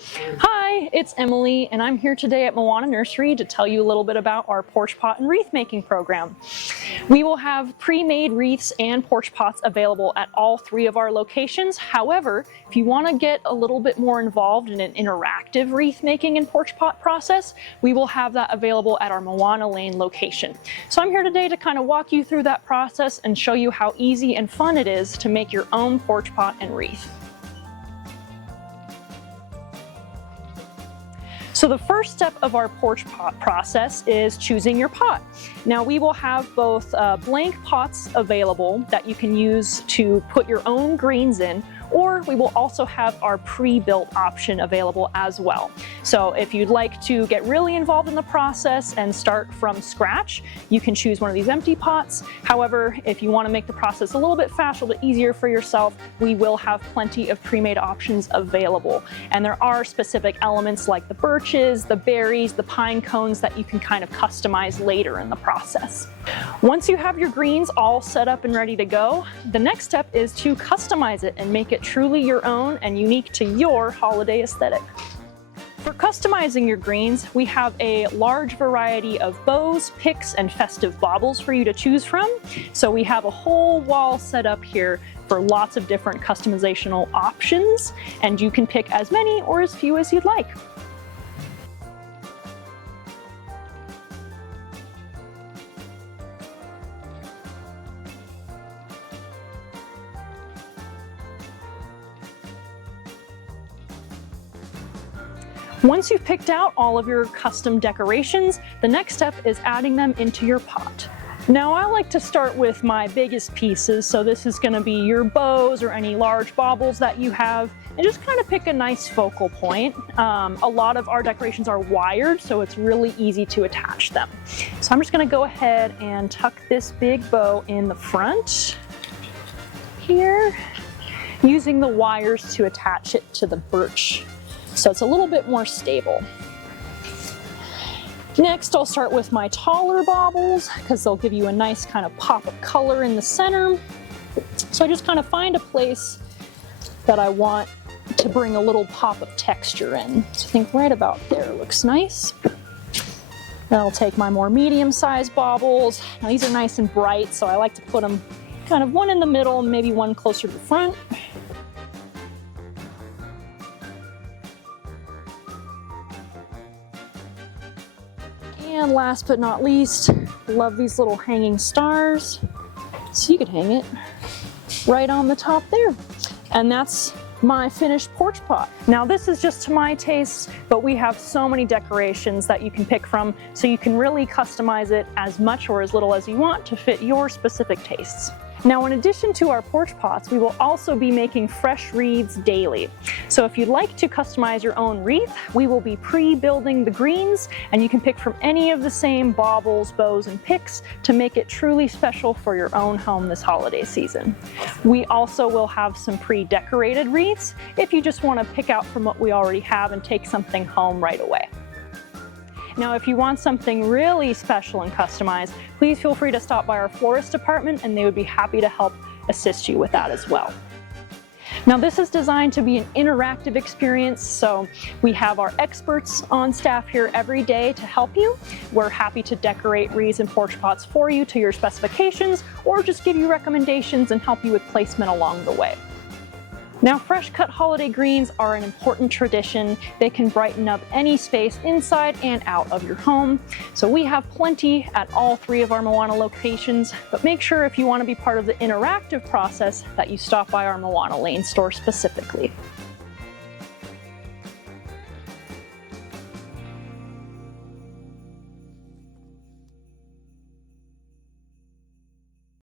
Hi, it's Emily, and I'm here today at Moana Nursery to tell you a little bit about our porch pot and wreath making program. We will have pre-made wreaths and porch pots available at all 3 of our locations. However, if you want to get a little bit more involved in an interactive wreath making and porch pot process, we will have that available at our Moana Lane location. So I'm here today to kind of walk you through that process and show you how easy and fun it is to make your own porch pot and wreath. So the first step of our porch pot process is choosing your pot. Now we will have both blank pots available that you can use to put your own greens in, or we will also have our pre-built option available as well. So if you'd like to get really involved in the process and start from scratch, you can choose one of these empty pots. However, if you want to make the process a little bit faster, a little bit easier for yourself, we will have plenty of pre-made options available. And there are specific elements like the birches, the berries, the pine cones that you can kind of customize later in the process. Once you have your greens all set up and ready to go, the next step is to customize it and make it truly your own and unique to your holiday aesthetic. For customizing your greens, we have a large variety of bows, picks, and festive baubles for you to choose from. So we have a whole wall set up here for lots of different customizational options, and you can pick as many or as few as you'd like. Once you've picked out all of your custom decorations, the next step is adding them into your pot. Now I like to start with my biggest pieces, so this is going to be your bows or any large baubles that you have, and just kind of pick a nice focal point. A lot of our decorations are wired, so it's really easy to attach them. So I'm just going to go ahead and tuck this big bow in the front here, using the wires to attach it to the birch, so it's a little bit more stable. Next, I'll start with my taller baubles because they'll give you a nice kind of pop of color in the center. So I just kind of find a place that I want to bring a little pop of texture in. So I think right about there looks nice. Then I'll take my more medium-sized baubles. Now these are nice and bright, so I like to put them kind of one in the middle and maybe one closer to the front. And last but not least, love these little hanging stars. So you could hang it right on the top there. And that's my finished porch pot. Now this is just to my taste, but we have so many decorations that you can pick from, so you can really customize it as much or as little as you want to fit your specific tastes. Now, in addition to our porch pots, we will also be making fresh wreaths daily. So if you'd like to customize your own wreath, we will be pre-building the greens, and you can pick from any of the same baubles, bows, and picks to make it truly special for your own home this holiday season. We also will have some pre-decorated wreaths if you just want to pick out from what we already have and take something home right away. Now, if you want something really special and customized, please feel free to stop by our florist department and they would be happy to help assist you with that as well. Now, this is designed to be an interactive experience, so we have our experts on staff here every day to help you. We're happy to decorate wreaths and porch pots for you to your specifications, or just give you recommendations and help you with placement along the way. Now, fresh cut holiday greens are an important tradition. They can brighten up any space inside and out of your home. So we have plenty at all 3 of our Moana locations, but make sure if you want to be part of the interactive process that you stop by our Moana Lane store specifically.